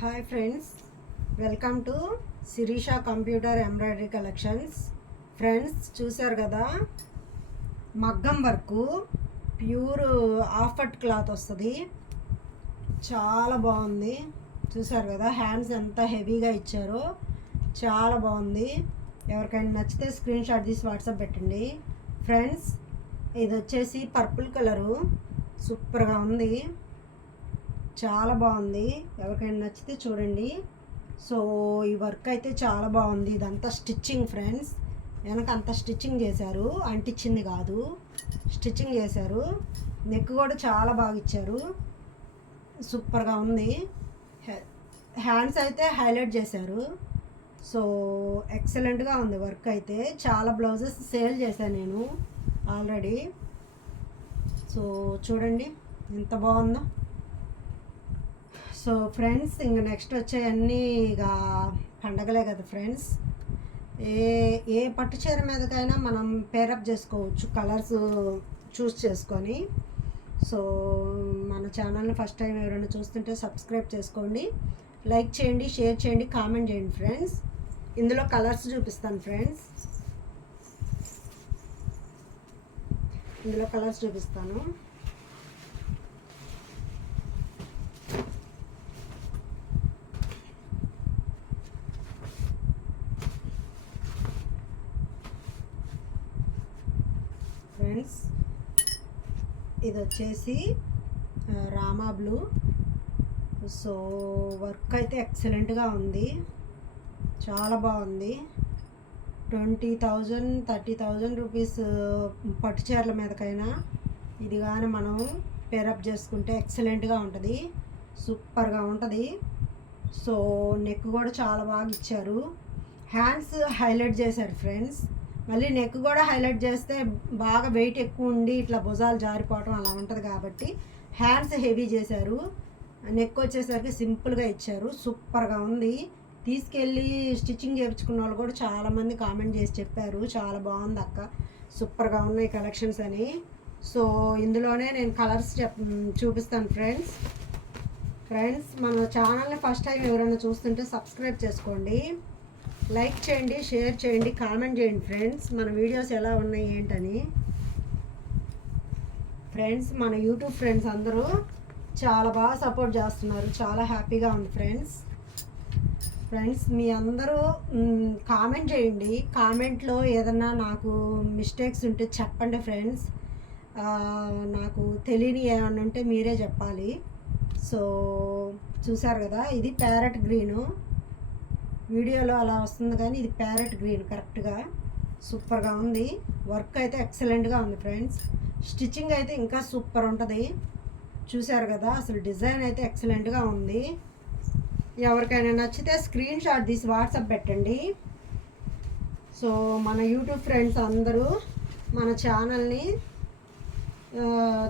Hi friends welcome to Sirisha computer embroidery collections friends చూశారు కదా? మగ్గం వర్క్ ప్యూర్ ఆఫట్ క్లాత్ వస్తుంది. చాలా బాగుంది. చూశారు కదా? హ్యాండ్స్ ఎంత హెవీగా ఇచ్చారో. చాలా బాగుంది. ఎవరికైనా నచ్చితే స్క్రీన్ షాట్ తీసి వాట్సాప్ పెట్టండి. ఫ్రెండ్స్ ఇది వచ్చేసి పర్పుల్ కలరు సూపర్గా ఉంది. చాలా బాగుంది. ఎవరికైనా నచ్చితే చూడండి. సో ఈ వర్క్ అయితే చాలా బాగుంది. ఇదంతా స్టిచ్చింగ్ ఫ్రెండ్స్. వెనక అంత స్టిచ్చింగ్ చేశారు. అంటించింది కాదు. స్టిచ్చింగ్ చేశారు. నెక్ కూడా చాలా బాగా ఇచ్చారు. సూపర్గా ఉంది. హ్యాండ్స్ అయితే హైలైట్ చేశారు. సో ఎక్సలెంట్గా ఉంది వర్క్ అయితే. చాలా బ్లౌజెస్ సేల్ చేశాను నేను ఆల్రెడీ. సో చూడండి. ఎంత బాగుందో. సో ఫ్రెండ్స్ ఇంక నెక్స్ట్ వచ్చే అన్నీ ఇక పండగలే కదా ఫ్రెండ్స్ ఏ ఏ పట్టు చీర మీదకైనా మనం పేరప్ చేసుకోవచ్చు కలర్స్ చూస్ చేసుకొని. సో మన ఛానల్ని ఫస్ట్ టైం ఎవరైనా చూస్తుంటే సబ్స్క్రైబ్ చేసుకోండి. లైక్ చేయండి షేర్ చేయండి కామెంట్ చేయండి ఫ్రెండ్స్ ఇందులో కలర్స్ చూపిస్తాను ఫ్రెండ్స్ ఇందులో కలర్స్ చూపిస్తాను. ఫ్రెండ్స్ ఇది వచ్చేసి రామా బ్లూ. సో వర్క్ అయితే ఎక్సలెంట్గా ఉంది. చాలా బాగుంది. Twenty thousand thirty thousand rupees పట్టు చీరల మీదకైనా ఇది కానీ మనం పేరప్ చేసుకుంటే ఎక్సలెంట్గా ఉంటుంది. సూపర్గా ఉంటుంది. సో నెక్ కూడా చాలా బాగా ఇచ్చారు. హ్యాండ్స్ హైలైట్ చేశారు ఫ్రెండ్స్ మళ్ళీ నెక్ కూడా హైలైట్ చేస్తే బాగా వెయిట్ ఎక్కువ ఉండి ఇట్లా భుజాలు జారిపోవటం అలా ఉంటుంది కాబట్టి హ్యాండ్స్ హెవీ చేశారు. నెక్ వచ్చేసరికి సింపుల్గా ఇచ్చారు. సూపర్గా ఉంది. తీసుకెళ్ళి స్టిచ్చింగ్ చేయించుకున్న వాళ్ళు కూడా చాలామంది కామెంట్ చేసి చెప్పారు. చాలా బాగుంది అక్క. సూపర్గా ఉన్నాయి కలెక్షన్స్ అని. సో ఇందులోనే నేను కలర్స్ చెప్ చూపిస్తాను ఫ్రెండ్స్ ఫ్రెండ్స్ మన ఛానల్ని ఫస్ట్ టైం ఎవరైనా చూస్తుంటే సబ్స్క్రైబ్ చేసుకోండి. లైక్ చేయండి షేర్ చేయండి కామెంట్ చేయండి ఫ్రెండ్స్ మన వీడియోస్ ఎలా ఉన్నాయి ఏంటని. ఫ్రెండ్స్ మన యూట్యూబ్ ఫ్రెండ్స్ అందరూ చాలా బాగా సపోర్ట్ చేస్తున్నారు. చాలా హ్యాపీగా ఉంది ఫ్రెండ్స్ ఫ్రెండ్స్ మీ అందరూ కామెంట్ చేయండి. కామెంట్లో ఏదన్నా నాకు మిస్టేక్స్ ఉంటే చెప్పండి ఫ్రెండ్స్ నాకు తెలియని ఏమన్నా ఉంటే మీరే చెప్పాలి. సో చూసారు కదా ఇది ప్యారెట్ గ్రీను వీడియోలో అలా వస్తుంది కానీ ఇది ప్యారెట్ గ్రీన్ కరెక్ట్గా సూపర్గా ఉంది. వర్క్ అయితే ఎక్సలెంట్గా ఉంది ఫ్రెండ్స్. స్టిచ్చింగ్ అయితే ఇంకా సూపర్ ఉంటుంది. చూశారు కదా అసలు డిజైన్ అయితే ఎక్సలెంట్గా ఉంది. ఎవరికైనా నచ్చితే స్క్రీన్ షాట్ తీసి వాట్సాప్ పెట్టండి. సో మన యూట్యూబ్ ఫ్రెండ్స్ అందరూ మన ఛానల్ని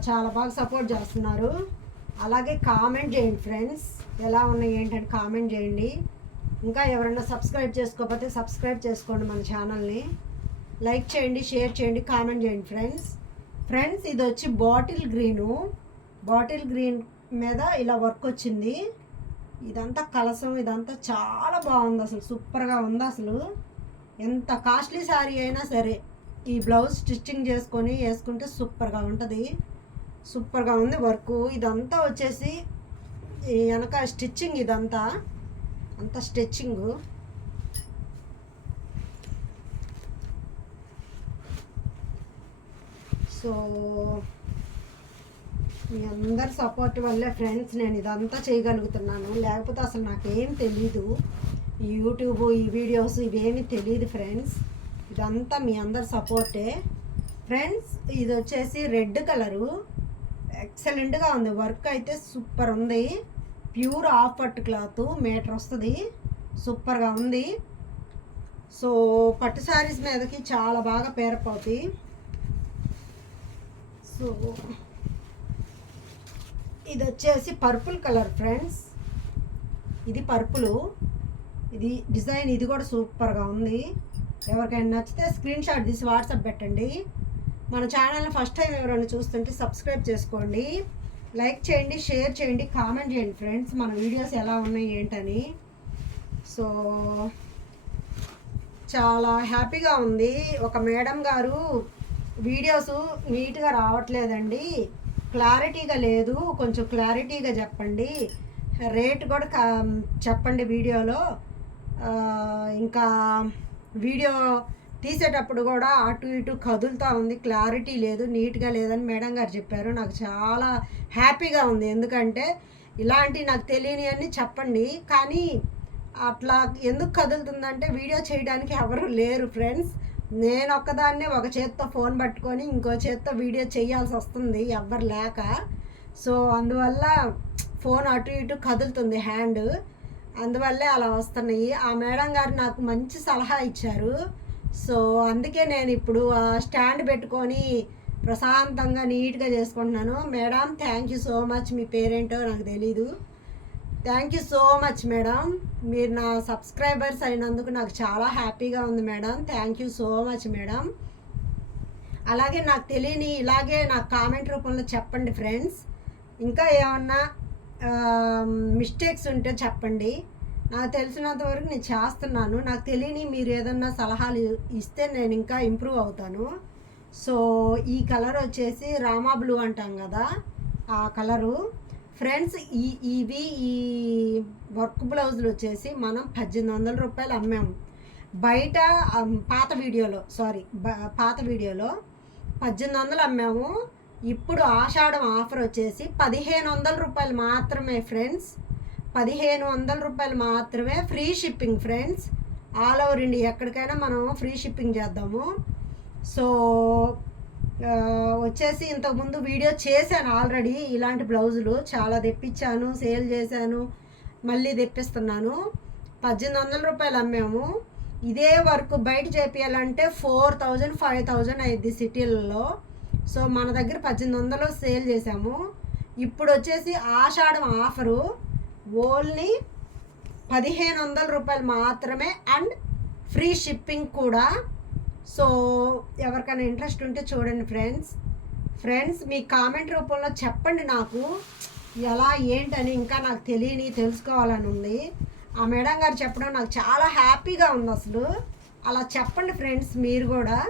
చాలా బాగా సపోర్ట్ చేస్తున్నారు. అలాగే కామెంట్ చేయండి ఫ్రెండ్స్. ఎలా ఉన్నాయి ఏంటంటే కామెంట్ చేయండి. ఇంకా ఎవరైనా సబ్స్క్రైబ్ చేసుకోకపోతే సబ్స్క్రైబ్ చేసుకోండి మన ఛానల్ని. లైక్ చేయండి షేర్ చేయండి కామెంట్ చేయండి ఫ్రెండ్స్. ఫ్రెండ్స్ ఇది వచ్చి బాటిల్ గ్రీను. బాటిల్ గ్రీన్ మీద ఇలా వర్క్ వచ్చింది. ఇదంతా కలసం ఇదంతా చాలా బాగుంది అసలు సూపర్గా ఉంది అసలు. ఎంత కాస్ట్లీ శారీ అయినా సరే ఈ బ్లౌజ్ స్టిచ్చింగ్ చేసుకొని వేసుకుంటే సూపర్గా ఉంటుంది. సూపర్గా ఉంది వర్క్. ఇదంతా వచ్చేసి ఈ వెనక స్టిచ్చింగ్ ఇదంతా. అంతా స్ట్రెచ్చింగు. సో మీ అందరి సపోర్ట్ వల్లే ఫ్రెండ్స్ నేను ఇదంతా చేయగలుగుతున్నాను. లేకపోతే అసలు నాకేం తెలీదు. ఈ యూట్యూబ్ ఈ వీడియోస్ ఇవేమీ తెలియదు ఫ్రెండ్స్ ఇదంతా మీ అందరి సపోర్టే ఫ్రెండ్స్ ఇది వచ్చేసి రెడ్ కలరు. ఎక్సలెంట్గా ఉంది. వర్క్ అయితే సూపర్ ఉంది. ప్యూర్ ఆఫ్ పట్టు క్లాత్ మీటర్ వస్తుంది. సూపర్గా ఉంది. సో పట్టు శారీస్ మీదకి చాలా బాగా పేరపోతాయి సో ఇది వచ్చేసి పర్పుల్ కలర్ ఫ్రెండ్స్ ఇది పర్పుల్ ఇది డిజైన్ ఇది కూడా సూపర్గా ఉంది. ఎవరికైనా నచ్చితే స్క్రీన్ షాట్ తీసి వాట్సాప్ పెట్టండి. మన ఛానల్ని ఫస్ట్ టైం ఎవరైనా చూస్తుంటే సబ్స్క్రైబ్ చేసుకోండి. లైక్ చేయండి షేర్ చేయండి కామెంట్ చేయండి ఫ్రెండ్స్ మన వీడియోస్ ఎలా ఉన్నాయి ఏంటని. సో చాలా హ్యాపీగా ఉంది. ఒక మేడం గారు వీడియోస్ నీట్గా రావట్లేదండి. క్లారిటీగా లేదు. కొంచెం క్లారిటీగా చెప్పండి. రేట్ కూడా కా- చెప్పండి వీడియోలో. ఇంకా వీడియో తీసేటప్పుడు కూడా అటు ఇటు కదులుతూ ఉంది క్లారిటీ లేదు నీట్గా లేదని మేడం గారు చెప్పారు. నాకు చాలా హ్యాపీగా ఉంది. ఎందుకంటే ఇలాంటి నాకు తెలియనివన్నీ చెప్పండి. కానీ అట్లా ఎందుకు కదులుతుందంటే వీడియో చేయడానికి ఎవరు లేరు ఫ్రెండ్స్. నేను ఒక్కదాన్నే ఒక చేత్తో ఫోన్ పట్టుకొని ఇంకో చేత్తో వీడియో చేయాల్సి వస్తుంది ఎవ్వరు లేక. సో అందువల్ల ఫోన్ అటు ఇటు కదులుతుంది హ్యాండ్. అందువల్లే అలా వస్తున్నాయి. ఆ మేడం గారు నాకు మంచి సలహా ఇచ్చారు. సో అందుకే నేను ఇప్పుడు ఆ స్టాండ్ పెట్టుకొని ప్రశాంతంగా నీట్గా చేసుకుంటున్నాను. Madam thank you so much. మీ పేరేంటో నాకు తెలీదు. Thank you so much madam. మీరు నా సబ్స్క్రైబర్స్ అయినందుకు నాకు చాలా హ్యాపీగా ఉంది madam. Thank you so much madam. అలాగే నాకు తెలియని ఇలాగే నాకు కామెంట్ రూపంలో చెప్పండి ఫ్రెండ్స్. ఇంకా ఏమన్నా మిస్టేక్స్ ఉంటే చెప్పండి. నాకు తెలిసినంత వరకు నేను చేస్తున్నాను. నాకు తెలియని మీరు ఏదన్నా సలహాలు ఇస్తే నేను ఇంకా ఇంప్రూవ్ అవుతాను. సో ఈ కలర్ వచ్చేసి రామా బ్లూ అంటాం కదా ఆ కలరు ఫ్రెండ్స్ ఈ ఇవి ఈ వర్క్ బ్లౌజులు వచ్చేసి మనం పద్దెనిమిది వందల రూపాయలు అమ్మాము. బయట పాత వీడియోలో సారీ పాత వీడియోలో పద్దెనిమిది వందలు అమ్మాము. ఇప్పుడు ఆషాఢం ఆఫర్ వచ్చేసి పదిహేను వందల రూపాయలు మాత్రమే ఫ్రెండ్స్ పదిహేను వందల రూపాయలు మాత్రమే free shipping friends. All over India ఎక్కడికైనా మనం ఫ్రీ షిప్పింగ్ చేద్దాము. సో వచ్చేసి ఇంతకుముందు వీడియో చేశాను ఆల్రెడీ. ఇలాంటి బ్లౌజులు చాలా తెప్పించాను సేల్ చేశాను మళ్ళీ తెప్పిస్తున్నాను. పద్దెనిమిది వందల రూపాయలు అమ్మాము. ఇదే వర్క్ బయట చేపియాలంటే ఫోర్ థౌజండ్ ఫైవ్ థౌజండ్ అయ్యింది సిటీలలో. సో మన దగ్గర పద్దెనిమిది వందలు సేల్ చేసాము ఇప్పుడు వచ్చేసి ఆషాఢం ఆఫరు. ఓన్లీ పదిహేను వందల రూపాయలు మాత్రమే అండ్ ఫ్రీ షిప్పింగ్ కూడా. సో ఎవరికైనా ఇంట్రెస్ట్ ఉంటే చూడండి ఫ్రెండ్స్. ఫ్రెండ్స్ మీ కామెంట్ రూపంలో చెప్పండి నాకు. ఎలా ఏంటని ఇంకా నాకు తెలియని తెలుసుకోవాలని ఉంది. ఆ మేడం గారు చెప్పడం నాకు చాలా హ్యాపీగా ఉంది అసలు. అలా చెప్పండి ఫ్రెండ్స్ మీరు కూడా.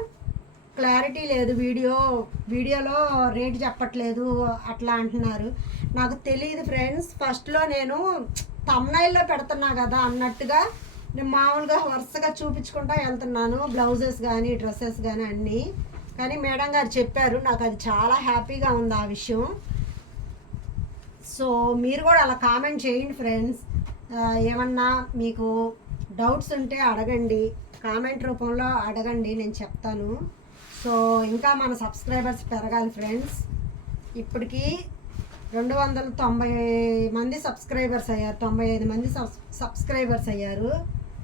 క్లారిటీ లేదు వీడియో వీడియోలో రేట్ చెప్పట్లేదు అట్లా అంటున్నారు. నాకు తెలియదు ఫ్రెండ్స్. ఫస్ట్లో నేను తమ్నైల్లో పెడుతున్నా కదా అన్నట్టుగా నేను మామూలుగా వరుసగా చూపించుకుంటా వెళ్తున్నాను బ్లౌజెస్ కానీ డ్రెస్సెస్ కానీ అన్నీ. కానీ మేడం గారు చెప్పారు నాకు అది చాలా హ్యాపీగా ఉంది ఆ విషయం. సో మీరు కూడా అలా కామెంట్ చేయండి ఫ్రెండ్స్. ఏమన్నా మీకు డౌట్స్ ఉంటే అడగండి. కామెంట్ రూపంలో అడగండి నేను చెప్తాను. సో ఇంకా మన సబ్స్క్రైబర్స్ పెరగాలి ఫ్రెండ్స్. ఇప్పటికీ రెండు వందల తొంభై మంది సబ్స్క్రైబర్స్ అయ్యారు. తొంభై ఐదు మంది సబ్స్- సబ్స్క్రైబర్స్ అయ్యారు.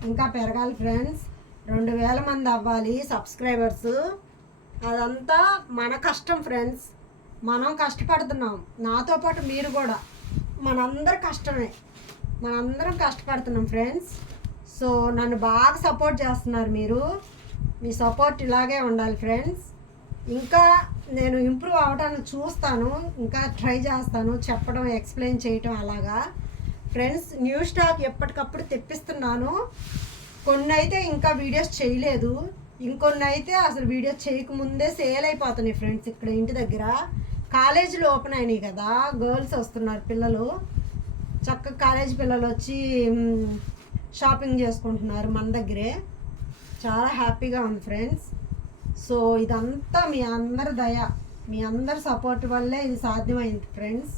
ఇంకా పెరగాలి ఫ్రెండ్స్. రెండు వేల మంది అవ్వాలి సబ్స్క్రైబర్స్. అదంతా మన కష్టం ఫ్రెండ్స్. మనం కష్టపడుతున్నాం. నాతో పాటు మీరు కూడా. మనందరి కష్టమే. మనందరం కష్టపడుతున్నాం ఫ్రెండ్స్. సో నన్ను బాగా సపోర్ట్ చేస్తున్నారు మీరు. మీ సపోర్ట్ ఇలాగే ఉండాలి ఫ్రెండ్స్. ఇంకా నేను ఇంప్రూవ్ అవడానికి చూస్తాను ఇంకా ట్రై చేస్తాను చెప్పడం ఎక్స్ప్లెయిన్ చేయటం అలాగా. ఫ్రెండ్స్ న్యూ స్టాక్ ఎప్పటికప్పుడు తెప్పిస్తున్నాను. కొన్ని అయితే ఇంకా వీడియోస్ చేయలేదు. ఇంకొన్ని అయితే అసలు వీడియోస్ చేయకముందే సేల్ అయిపోతున్నాయి ఫ్రెండ్స్ ఇక్కడ ఇంటి దగ్గర. కాలేజీలు ఓపెన్ అయినాయి కదా గర్ల్స్ వస్తున్నారు పిల్లలు. చక్కగా కాలేజ్ పిల్లలు వచ్చి షాపింగ్ చేసుకుంటున్నారు మన దగ్గరే. చాలా హ్యాపీగా ఉంది ఫ్రెండ్స్. సో ఇదంతా మీ అందరి దయ మీ అందరి సపోర్ట్ వల్లే ఇది సాధ్యమైంది ఫ్రెండ్స్.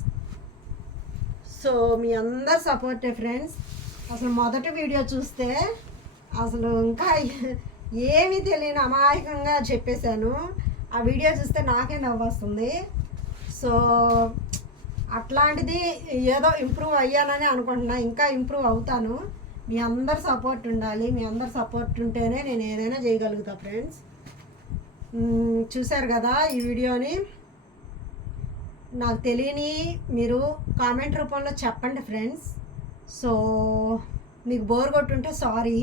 సో మీ అందరి సపోర్టే ఫ్రెండ్స్. అసలు మొదటి వీడియో చూస్తే అసలు ఇంకా ఏమీ తెలియని అమాయకంగా చెప్పేశాను. ఆ వీడియో చూస్తే నాకే నవ్వొస్తుంది సో అట్లాంటిది ఏదో ఇంప్రూవ్ అయ్యానని అనుకుంటున్నా. ఇంకా ఇంప్రూవ్ అవుతాను. మీ అందరి సపోర్ట్ ఉండాలి మీ అందరి సపోర్ట్ ఉంటేనే నేను ఏదైనా చేయగలుగుతా ఫ్రెండ్స్ చూశారు కదా ఈ వీడియోని? నాకు తెలియని మీరు కామెంట్ రూపంలో చెప్పండి ఫ్రెండ్స్ సో మీకు బోర్ కొట్టుంటే సారీ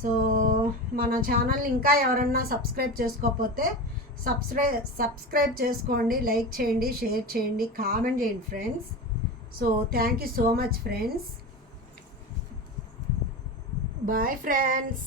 సో మన ఛానల్ని ఇంకా ఎవరన్నా సబ్స్క్రైబ్ చేసుకోకపోతే సబ్స్క్రైబ్ సబ్స్క్రైబ్ చేసుకోండి లైక్ చేయండి షేర్ చేయండి కామెంట్ చేయండి friends so thank you so much friends bye friends